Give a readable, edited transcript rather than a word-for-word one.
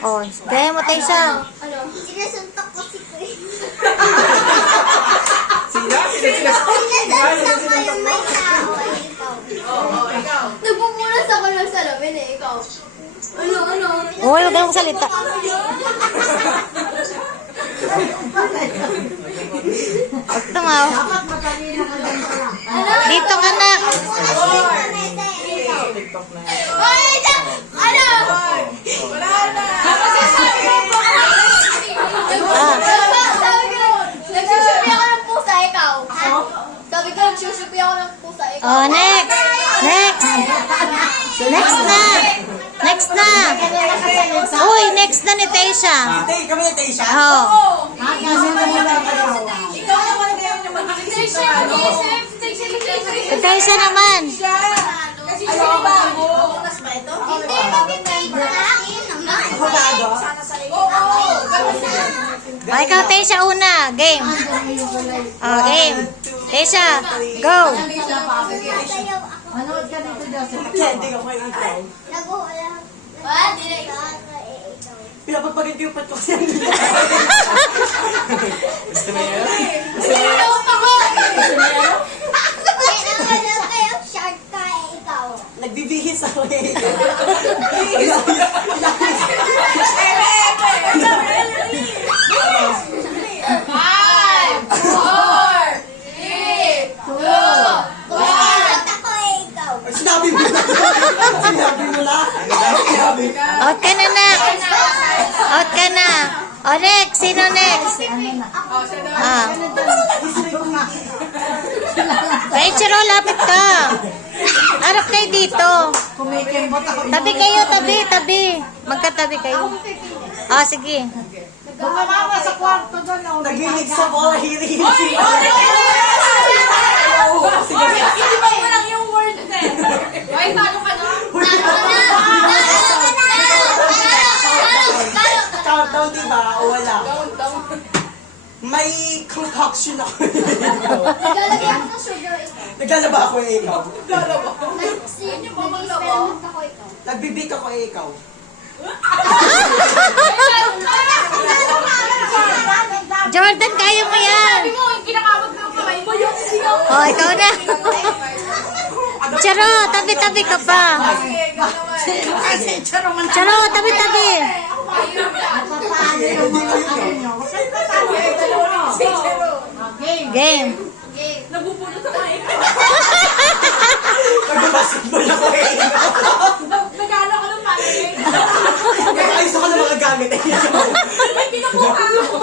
Oh, gaya mo tayo siya. Sinasuntok ko si Kuya. Sila? Sinasuntok ko yung may tao. Ikaw. Nagpupunas ako ng salamin eh, ikaw. Ano? Oh, huwag kang salita. Huwag tumaw. Dito ka na. TikTok na. Ano? Wala na. Nagsusupi ako ng pusa, ikaw. Sabi ko, nagsusupi ako ng pusa, ikaw. Oh, next. Next. Next na. Next na. Uy, next na ni Taysha. Tay, kami na Taysha? Oh. Ikaw naman kayo naman. Taysha naman. Kasi siya yung bago. Hindi, mag-make lang. Yun naman. Abogado? Oo. Oh, ikaw Taysha una. Game. Oh, game. Taysha, go. Sayaw ako. Manood ka dito, Joseph. Hindi ko kayo ikaw. Nag-uula. Ah, di na ikaw. Ikaw. Pinapagpagin ko yung pato kasi ang gila. Gusto mo yun? Ikaw ako. Kailangan kayo shark ka ikaw. Nagbibihis ako eh. Five, four, three, two, Kumalat ako ikaw. Sinabi mo na. Sinabi mo na. Sinabi mo na. Out ka na na. Out ka na. Oh, next. Sino next? Ah. Ay, Charo, lapit ka. Harap kayo dito. Kumikembot ako. Tabi kayo, tabi. Magkatabi kayo. Ah, sige. Bumamama sa kwarto doon. Oh, Naglilig sa bola, hiri-hiri. Sige. Hindi mo lang yung word na. Ay, talo ka na. Countdown, diba? O wala? May concoction ako. Naglalagay ako ng sugar ikaw. Naglalaba ako eh, ikaw. Nag-experiment ako ikaw. Nagbibik ako eh, ikaw. Jordan, kaya mo yan. Sabi mo, yung kinakamag ng kamay mo yung sigaw. Oh, ikaw na. Charo, tabi-tabi ka pa. Kasi Charo man. Charo, tabi-tabi. Hindi ko yun. Game. Nabubulot ako eh. Nagbabasketball ako eh. Nagano ko ng palagay. Nag-ayos ako ng mga gamit eh. May pinukuha ako.